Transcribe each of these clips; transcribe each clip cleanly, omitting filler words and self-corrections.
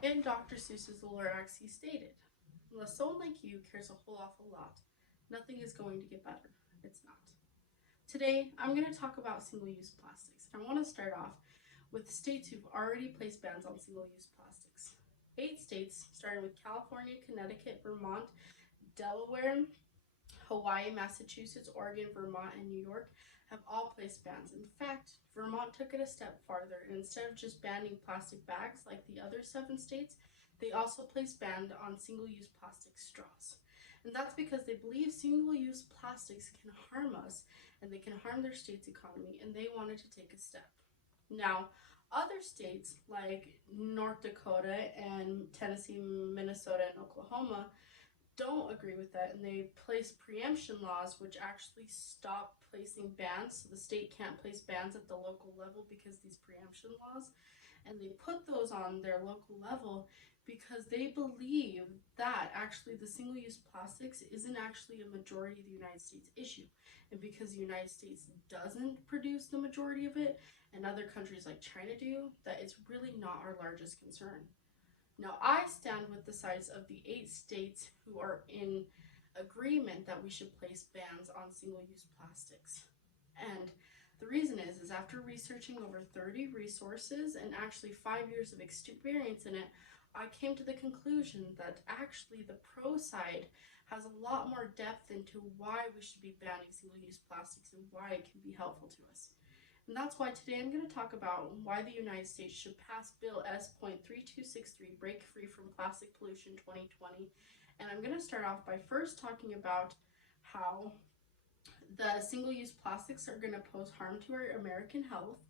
In Dr. Seuss's The Lorax, he stated, unless someone like you cares a whole awful lot, nothing is going to get better. It's not. Today, I'm going to talk about single-use plastics, and I want to start off with states who've already placed bans on single-use plastics. 8 states, starting with California, Connecticut, Vermont, Delaware, Hawaii, Massachusetts, Oregon, Vermont, and New York, have all placed bans. In fact, Vermont took it a step farther, and instead of just banning plastic bags like the other 7 states, they also placed bans on single-use plastic straws. And that's because they believe single-use plastics can harm us and they can harm their state's economy, and they wanted to take a step. Now, other states like North Dakota and Tennessee, Minnesota, and Oklahoma don't agree with that, and they place preemption laws which actually stop placing bans, so the state can't place bans at the local level because these preemption laws, and they put those on their local level because they believe that actually the single-use plastics isn't actually a majority of the United States issue, and because the United States doesn't produce the majority of it and other countries like China do, that it's really not our largest concern. Now, I stand with the sides of the 8 states who are in agreement that we should place bans on single-use plastics. And the reason is after researching over 30 resources and actually 5 years of experience in it, I came to the conclusion that actually the pro side has a lot more depth into why we should be banning single-use plastics and why it can be helpful to us. And that's why today I'm going to talk about why the United States should pass Bill S.3263, Break Free from Plastic Pollution 2020. And I'm going to start off by first talking about how the single-use plastics are going to pose harm to our American health.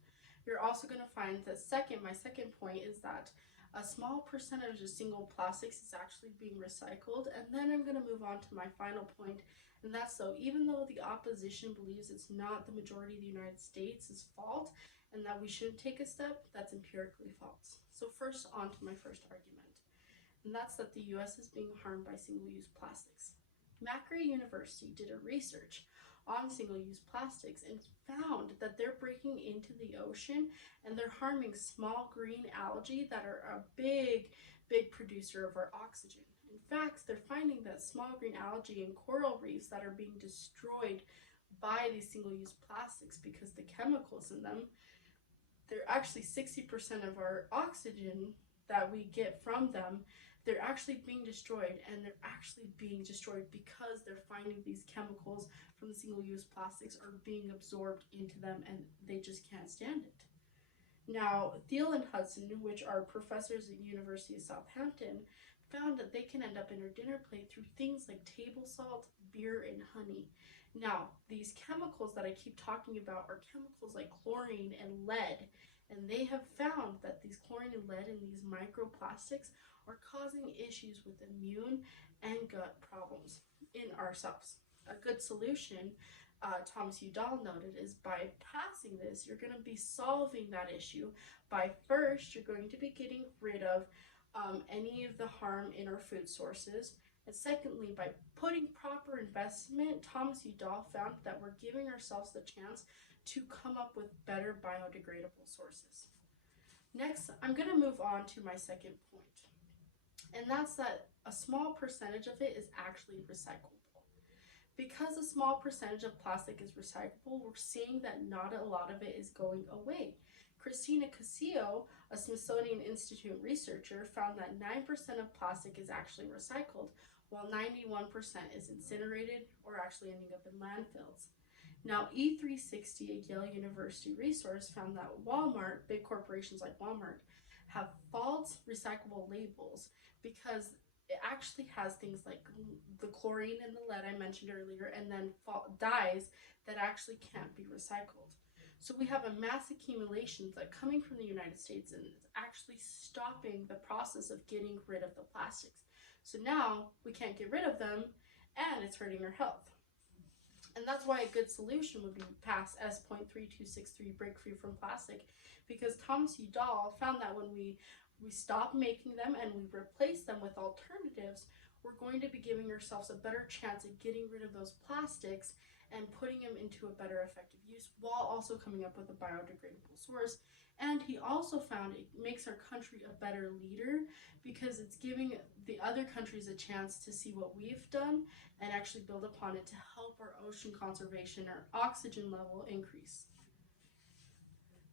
You're also going to find that my second point is that a small percentage of single plastics is actually being recycled. And then I'm going to move on to my final point, and that's so even though the opposition believes it's not the majority of the United States' fault and that we shouldn't take a step, that's empirically false. So first, on to my first argument, and that's that the US is being harmed by single-use plastics. Macquarie University did a research on single-use plastics and found that they're breaking into the ocean and they're harming small green algae that are a big producer of our oxygen. In fact, they're finding that small green algae and coral reefs that are being destroyed by these single-use plastics because the chemicals in them, they're actually 60% of our oxygen that we get from them, they're actually being destroyed, and they're actually being destroyed because they're finding these chemicals from the single-use plastics are being absorbed into them and they just can't stand it. Now, Thiel and Hudson, which are professors at the University of Southampton, found that they can end up in our dinner plate through things like table salt, beer, and honey. Now, these chemicals that I keep talking about are chemicals like chlorine and lead, and they have found that these chlorine and lead and these microplastics are causing issues with immune and gut problems in ourselves. A good solution, Thomas Udall noted, is by passing this, you're going to be solving that issue by first, you're going to be getting rid of any of the harm in our food sources. And secondly, by putting proper investment, Thomas Udall found that we're giving ourselves the chance to come up with better biodegradable sources. Next, I'm going to move on to my second point, and that's that a small percentage of it is actually recyclable. Because a small percentage of plastic is recyclable, we're seeing that not a lot of it is going away. Christina Casillo, a Smithsonian Institute researcher, found that 9% of plastic is actually recycled, while 91% is incinerated or actually ending up in landfills. Now, E360, a Yale University resource, found that Walmart, big corporations like Walmart, have false recyclable labels because it actually has things like the chlorine and the lead I mentioned earlier, and then dyes that actually can't be recycled. So we have a mass accumulation that coming from the United States, and it's actually stopping the process of getting rid of the plastics. So now we can't get rid of them, and it's hurting our health. And that's why a good solution would be pass S.3263, Break Free from Plastic, because Thomas Udall found that when we stop making them and we replace them with alternatives, we're going to be giving ourselves a better chance at getting rid of those plastics and putting them into a better effective use while also coming up with a biodegradable source. And he also found it makes our country a better leader because it's giving the other countries a chance to see what we've done and actually build upon it to help our ocean conservation, our oxygen level increase.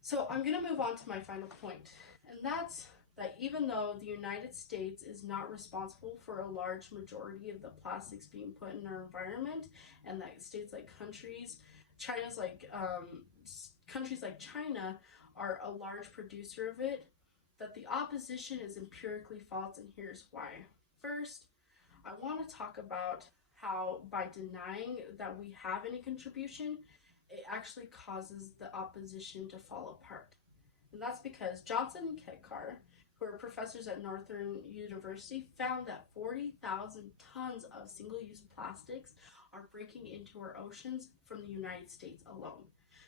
So I'm going to move on to my final point, and that's that even though the United States is not responsible for a large majority of the plastics being put in our environment, and that states like countries like China are a large producer of it, that the opposition is empirically false, and here's why. First, I want to talk about how by denying that we have any contribution, it actually causes the opposition to fall apart. And that's because Johnson and Ketkar, who are professors at Northern University, found that 40,000 tons of single-use plastics are breaking into our oceans from the United States alone.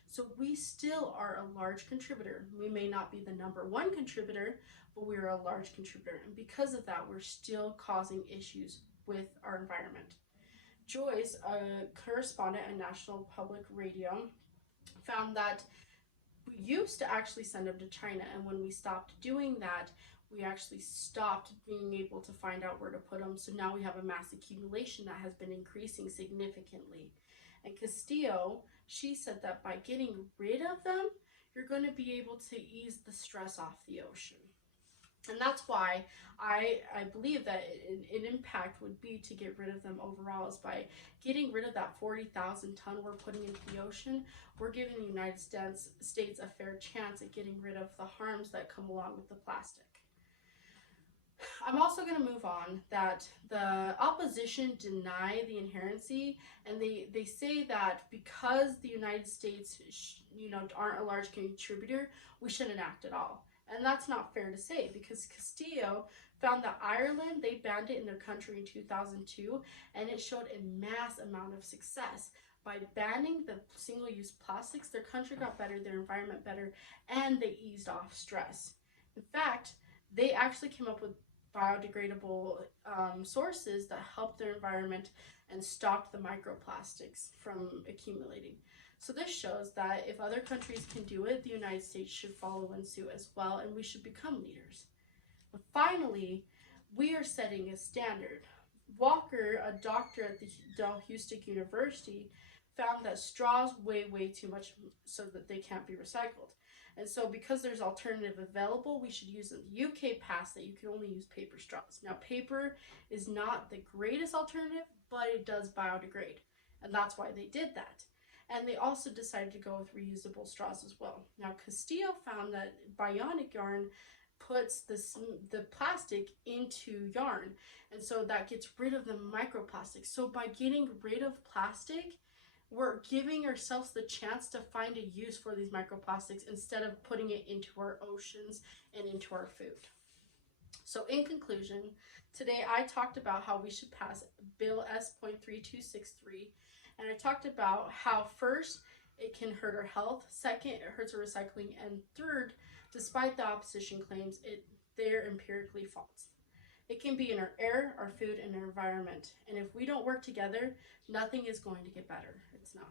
So we still are a large contributor. We may not be the #1 contributor, but we are a large contributor. And because of that, we're still causing issues with our environment. Joyce, a correspondent at National Public Radio, found that we used to actually send them to China, and when we stopped doing that, we actually stopped being able to find out where to put them. So now we have a mass accumulation that has been increasing significantly. And Castillo, she said that by getting rid of them, you're going to be able to ease the stress off the ocean. And that's why I believe that an impact would be to get rid of them overall, is by getting rid of that 40,000 ton we're putting into the ocean. We're giving the United States a fair chance at getting rid of the harms that come along with the plastic. I'm also going to move on that the opposition deny the inherency, and they say that because the United States aren't a large contributor, we shouldn't act at all. And that's not fair to say, because Castillo found that Ireland, they banned it in their country in 2002, and it showed a mass amount of success. By banning the single-use plastics, their country got better, their environment better, and they eased off stress. In fact, they actually came up with biodegradable sources that helped their environment and stopped the microplastics from accumulating. So this shows that if other countries can do it, the United States should follow in suit as well, and we should become leaders. But finally, we are setting a standard. Walker, a doctor at the Del Houston University, found that straws weigh way too much so that they can't be recycled. And so because there's alternative available, we should use it. The UK passed that you can only use paper straws. Now, paper is not the greatest alternative, but it does biodegrade. And that's why they did that. And they also decided to go with reusable straws as well. Now, Castillo found that bionic yarn puts the plastic into yarn. And so that gets rid of the microplastics. So by getting rid of plastic, we're giving ourselves the chance to find a use for these microplastics instead of putting it into our oceans and into our food. So in conclusion, today I talked about how we should pass Bill S.3263, and I talked about how first, it can hurt our health, second, it hurts our recycling, and third, despite the opposition claims, they're empirically false. It can be in our air, our food, and our environment. And if we don't work together, nothing is going to get better. It's not.